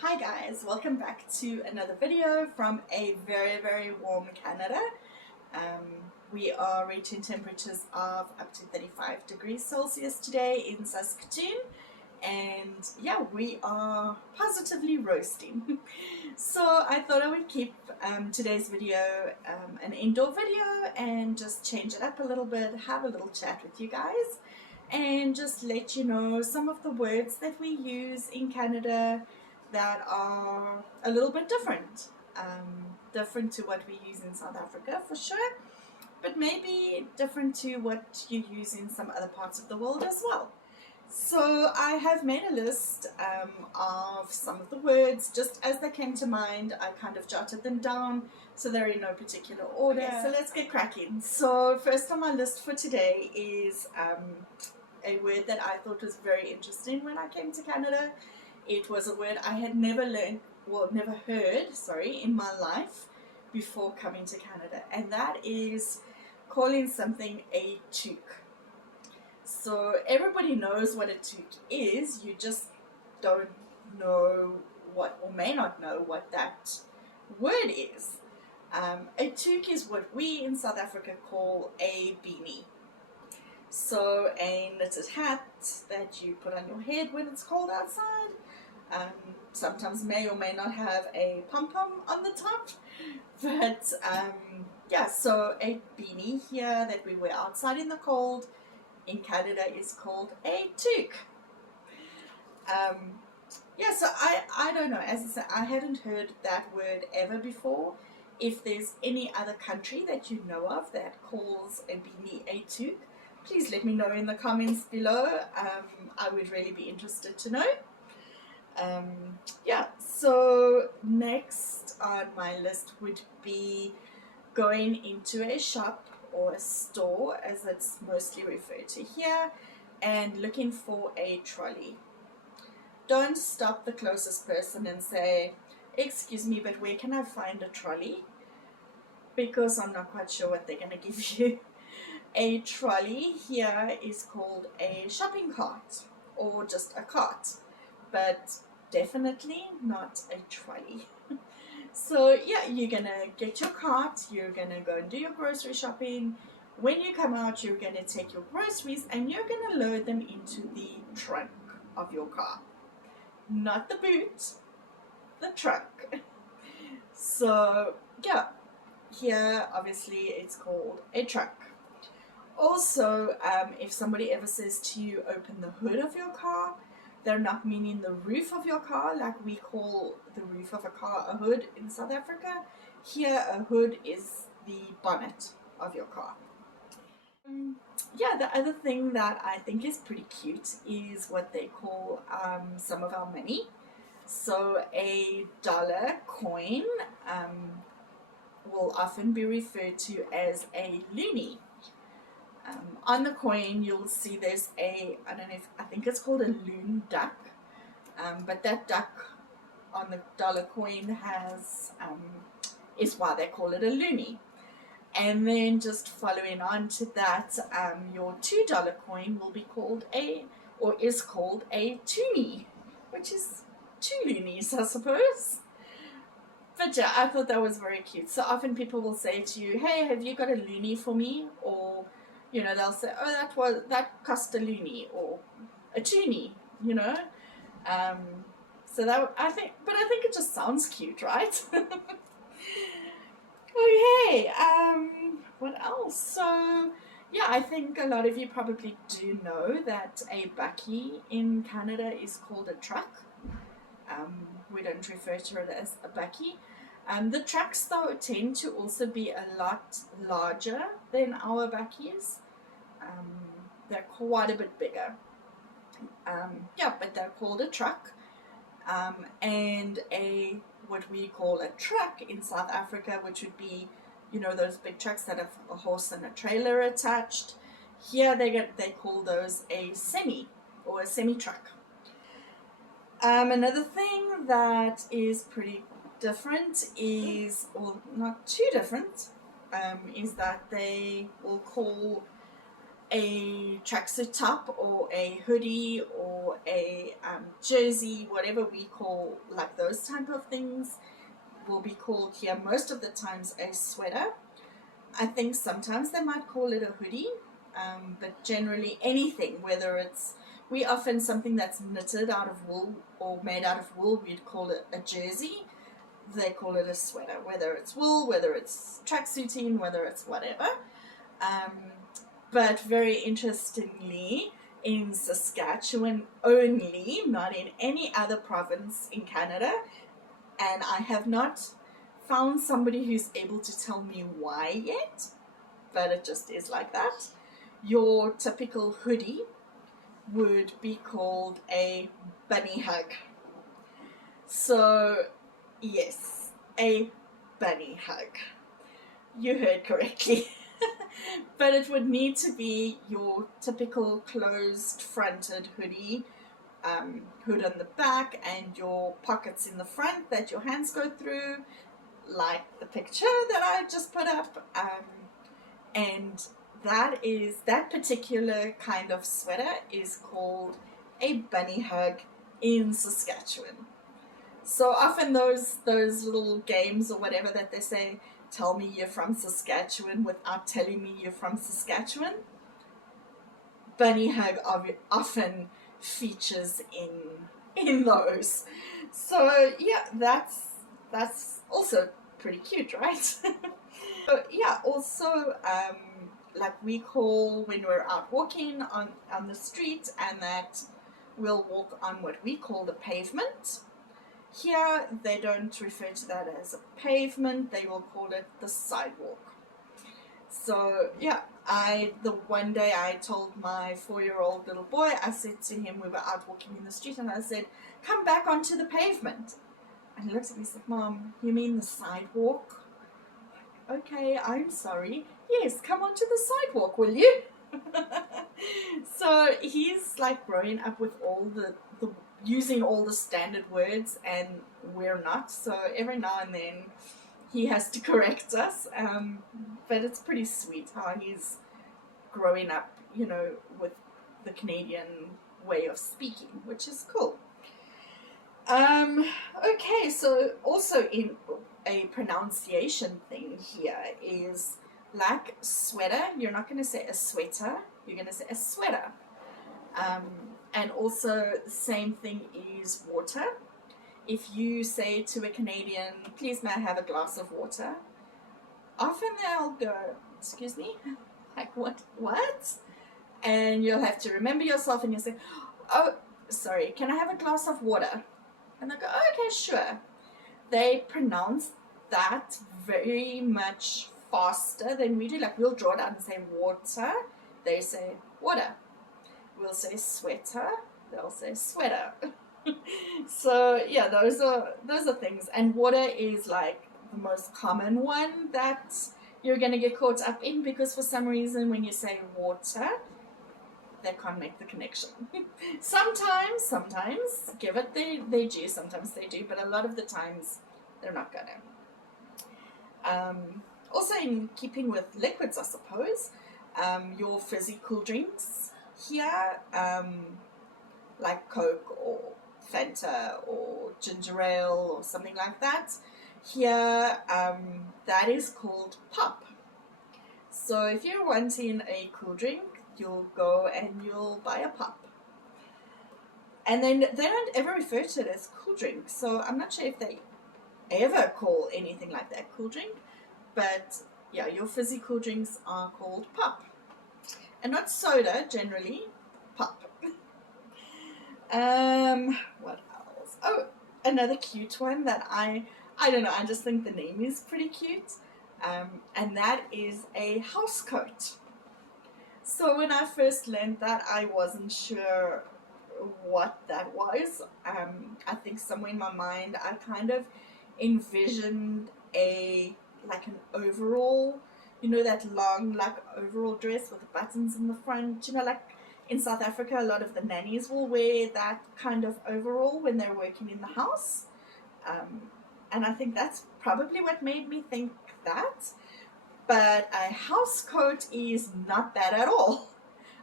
Hi guys, welcome back to another video from a very warm Canada. We are reaching temperatures of up to 35 degrees Celsius today in Saskatoon, and yeah, we are positively roasting. So I thought I would keep today's video an indoor video and just change it up a little bit, have a little chat with you guys, and just let you know some of the words that we use in Canada that are a little bit different. Different to what we use in South Africa for sure, but maybe different to what you use in some other parts of the world as well. So I have made a list of some of the words just as they came to mind. I kind of jotted them down so they're in no particular order. Okay, so let's get cracking. So first on my list for today is a word that I thought was very interesting when I came to Canada. It was a word I had never heard, in my life before coming to Canada, and that is calling something a toque. So everybody knows what a toque is, you just don't know what, or may not know what that word is. A toque is what we in South Africa call a beanie. So a knitted hat that you put on your head when it's cold outside. Sometimes may or may not have a pom-pom on the top, but yeah, so a beanie here that we wear outside in the cold in Canada is called a toque. Yeah, so I don't know, as I said, I hadn't heard that word ever before. If there's any other country that you know of that calls a beanie a toque, please let me know in the comments below. I would really be interested to know. Yeah, so next on my list would be going into a shop or a store, as it's mostly referred to here, and looking for a trolley. Don't stop the closest person and say, "Excuse me, but where can I find a trolley?" Because I'm not quite sure what they're going to give you. A trolley here is called a shopping cart or just a cart, but definitely not a trolley. So yeah, you're gonna get your cart, you're gonna go and do your grocery shopping. When you come out, you're gonna take your groceries and you're gonna load them into the trunk of your car. Not the boot, the trunk. So yeah, here obviously it's called a trunk. Also, if somebody ever says to you, open the hood of your car, they're not meaning the roof of your car like we call the roof of a car a hood in South Africa. Here, a hood is the bonnet of your car. Yeah, the other thing that I think is pretty cute is what they call some of our money. So a dollar coin will often be referred to as a loonie. On the coin, you'll see there's I think it's called a loon duck, but that duck on the dollar coin is why they call it a loonie. And then just following on to that, your $2 coin will be called is called a toonie, which is two loonies, I suppose. But yeah, I thought that was very cute. So often people will say to you, "Hey, have you got a loonie for me?" Or they'll say, "Oh, that cost a loonie," or a toonie, So that I think it just sounds cute, right? Okay, what else? So yeah, I think a lot of you probably do know that a bakkie in Canada is called a truck. We don't refer to it as a bakkie. The trucks, though, tend to also be a lot larger than our bakkies. They're quite a bit bigger. Yeah, but they're called a truck. And what we call a truck in South Africa, which would be, those big trucks that have a horse and a trailer attached. Here they call those a semi or a semi-truck. Another thing that is pretty different is, well, not too different, is that they will call a tracksuit top or a hoodie or or a jersey, whatever we call, like those type of things will be called here most of the times a sweater. I think sometimes they might call it a hoodie, but generally anything, whether it's, we often something that's knitted out of wool or made out of wool, we'd call it a jersey. They call it a sweater, whether it's wool, whether it's tracksuiting, whether it's whatever. But very interestingly, in Saskatchewan only, not in any other province in Canada, and I have not found somebody who's able to tell me why yet, but it just is like that. Your typical hoodie would be called a bunny hug. So yes, a bunny hug. You heard correctly. But it would need to be your typical closed fronted hoodie, hood on the back and your pockets in the front that your hands go through, like the picture that I just put up. And that particular kind of sweater is called a bunny hug in Saskatchewan. So often those little games or whatever that they say, tell me you're from Saskatchewan without telling me you're from Saskatchewan, bunny hug often features in those. So yeah, that's also pretty cute, right? So yeah, also like we call when we're out walking on the street, and that we'll walk on what we call the pavement. Here they don't refer to that as a pavement, they will call it the sidewalk. So yeah, the one day I told my 4-year-old little boy, I said to him, we were out walking in the street, and I said, come back onto the pavement. And he looked at me and said, Mom, you mean the sidewalk? Okay, I'm sorry. Yes, come onto the sidewalk, will you? So he's like growing up with all the using all the standard words, and we're not. So every now and then he has to correct us. But it's pretty sweet how he's growing up, you know, with the Canadian way of speaking, which is cool. Okay, so also in a pronunciation thing here is like sweater, you're not going to say a sweater, you're going to say a sweater. And also the same thing is water. If you say to a Canadian, please may I have a glass of water, often they'll go, excuse me, like what? And you'll have to remember yourself and you'll say, oh, sorry, can I have a glass of water? And they'll go, oh, okay, sure. They pronounce that very much faster than we do. Like we'll draw it out and say water, they say water. We'll say sweater, they'll say sweater. So yeah, those are things. And water is like the most common one that you're going to get caught up in, because for some reason when you say water, they can't make the connection. Sometimes give it they do, sometimes they do, but a lot of the times they're not gonna. Also in keeping with liquids, I suppose, your fizzy cool drinks here, like Coke or Fanta or ginger ale or something like that, here that is called pop. So if you're wanting a cool drink, you'll go and you'll buy a pop. And then they don't ever refer to it as cool drink, so I'm not sure if they ever call anything like that cool drink, but yeah, your fizzy cool drinks are called pop. And not soda, generally, pop. What else? Oh, another cute one that I don't know, I just think the name is pretty cute, and that is a house coat. So when I first learned that, I wasn't sure what that was. I think somewhere in my mind I kind of envisioned like an overall, you know, that long like overall dress with the buttons in the front, you know, like in South Africa a lot of the nannies will wear that kind of overall when they're working in the house, and I think that's probably what made me think that. But a house coat is not that at all.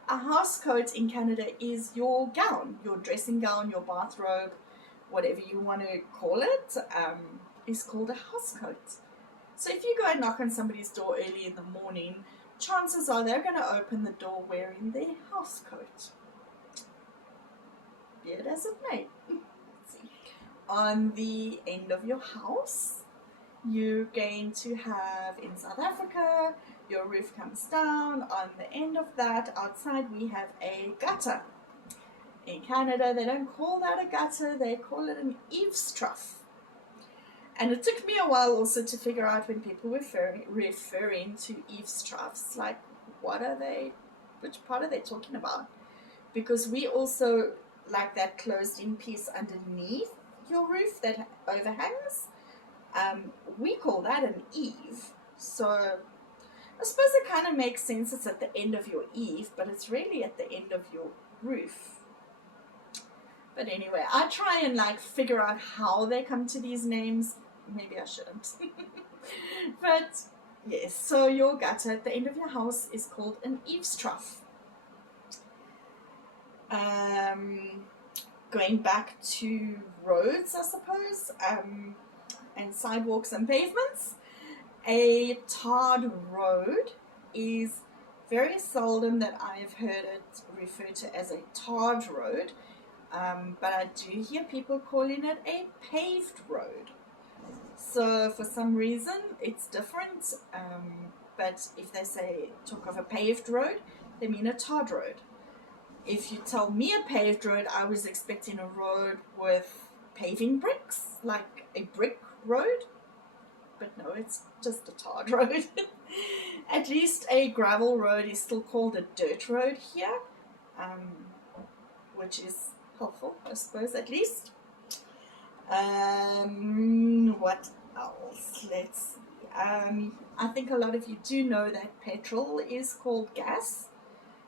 A housecoat in Canada is your gown, your dressing gown, your bathrobe, whatever you want to call it, is called a housecoat. So if you go and knock on somebody's door early in the morning, chances are they're going to open the door wearing their housecoat. Be it as it may. Let's see. On the end of your house, you're going to have, in South Africa, your roof comes down. On the end of that, outside, we have a gutter. In Canada, they don't call that a gutter, they call it an eaves trough. And it took me a while also to figure out when people were referring to eaves troughs, like what are they, which part are they talking about? Because we also like that closed in piece underneath your roof that overhangs. We call that an eave. So I suppose it kind of makes sense it's at the end of your eave, but it's really at the end of your roof. But anyway, I try and like figure out how they come to these names. Maybe I shouldn't. But yes, so your gutter at the end of your house is called an eaves trough. Going back to roads, I suppose, and sidewalks and pavements, a tarred road is very seldom that I have heard it referred to as a tarred road. But I do hear people calling it a paved road. So for some reason it's different. But if they talk of a paved road, they mean a tarred road. If you tell me a paved road, I was expecting a road with paving bricks, like a brick road. But no, it's just a tarred road. At least a gravel road is still called a dirt road here, which is helpful, I suppose, at least. What else? Let's see. I think a lot of you do know that petrol is called gas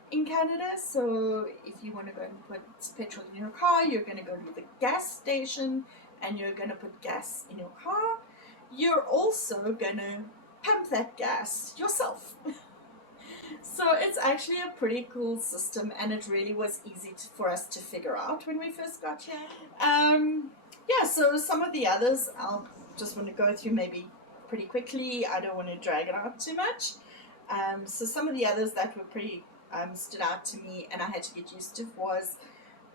in Canada. So if you want to go and put petrol in your car, you're going to go to the gas station and you're going to put gas in your car. You're also going to pump that gas yourself. So it's actually a pretty cool system, and it really was easy for us to figure out when we first got here. Yeah, so some of the others I'll just want to go through maybe pretty quickly. I don't want to drag it out too much. So some of the others that were pretty stood out to me and I had to get used to was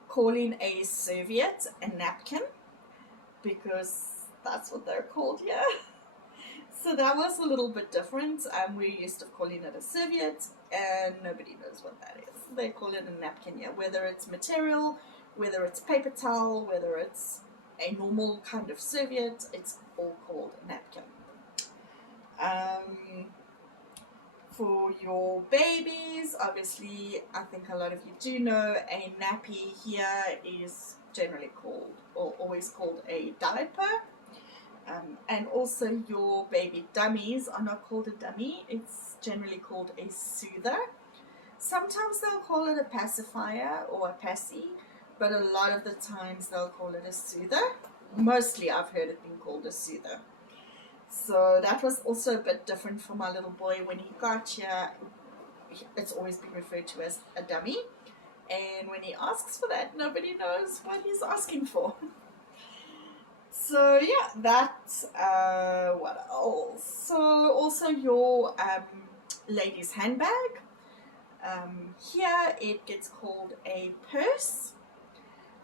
calling a serviette a napkin, because that's what they're called here. So that was a little bit different. We're used to calling it a serviette, and nobody knows what that is. They call it a napkin here, whether it's material, whether it's paper towel, whether it's a normal kind of serviette, it's all called a napkin. For your babies, obviously, I think a lot of you do know, a nappy here is generally called, or always called, a diaper. And also your baby dummies are not called a dummy, it's generally called a soother. Sometimes they'll call it a pacifier or a passy, but a lot of the times they'll call it a soother. Mostly I've heard it being called a soother. So that was also a bit different for my little boy. When he got here, it's always been referred to as a dummy. And when he asks for that, nobody knows what he's asking for. So yeah, that's what else? So also your lady's handbag. Here it gets called a purse.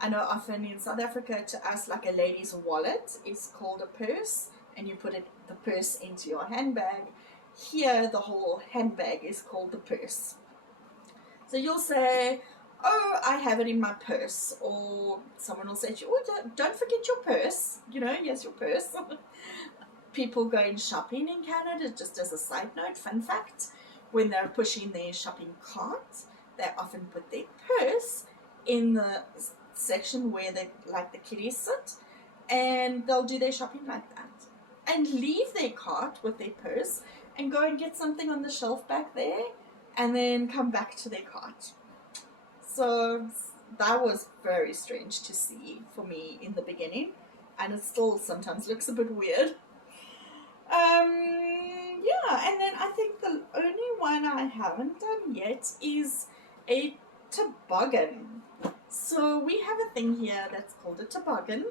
I know often in South Africa, to us, like a lady's wallet is called a purse, and you put the purse into your handbag. Here the whole handbag is called the purse. So you'll say, oh, I have it in my purse, or someone will say to you, oh, don't forget your purse, you know, here's your purse. People going shopping in Canada, just as a side note, fun fact, when they're pushing their shopping cart, they often put their purse in the section where they, like the kiddies sit, and they'll do their shopping like that, and leave their cart with their purse, and go and get something on the shelf back there, and then come back to their cart. So that was very strange to see for me in the beginning, and it still sometimes looks a bit weird. Yeah, and then I think the only one I haven't done yet is a toboggan. So we have a thing here that's called a toboggan,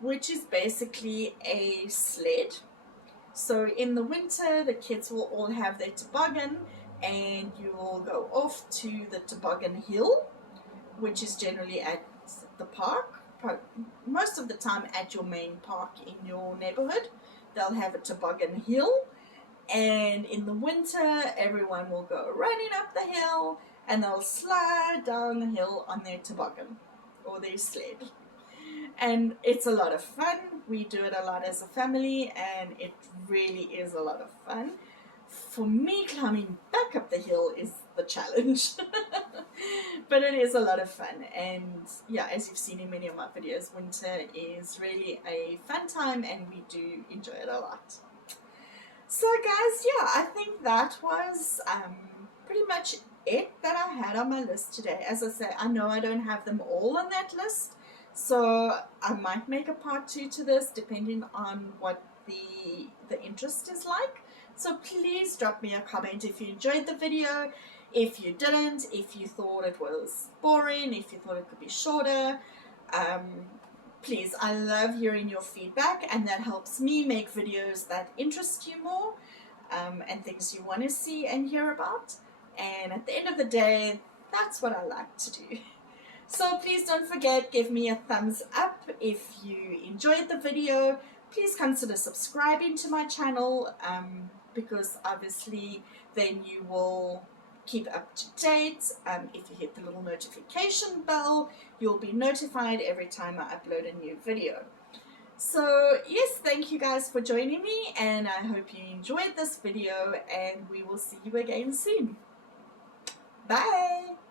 which is basically a sled. So in the winter, the kids will all have their toboggan, and you will go off to the toboggan hill, which is generally at the park. Most of the time at your main park in your neighborhood, they'll have a toboggan hill. And in the winter, everyone will go running up the hill, and they'll slide down the hill on their toboggan or their sled. And it's a lot of fun. We do it a lot as a family, and it really is a lot of fun. For me, climbing back up the hill is the challenge. But it is a lot of fun, and yeah, as you've seen in many of my videos, winter is really a fun time, and we do enjoy it a lot. So guys, yeah, I think that was pretty much it that I had on my list today. As I say, I know I don't have them all on that list, so I might make a part 2 to this depending on what the interest is like. So please drop me a comment if you enjoyed the video, if you didn't, if you thought it was boring, if you thought it could be shorter. Please, I love hearing your feedback, and that helps me make videos that interest you more, and things you want to see and hear about. And at the end of the day, that's what I like to do. So please don't forget, give me a thumbs up if you enjoyed the video. Please consider subscribing to my channel, because obviously then you will keep up to date. If you hit the little notification bell, you'll be notified every time I upload a new video. So yes, thank you guys for joining me, and I hope you enjoyed this video, and we will see you again soon. Bye!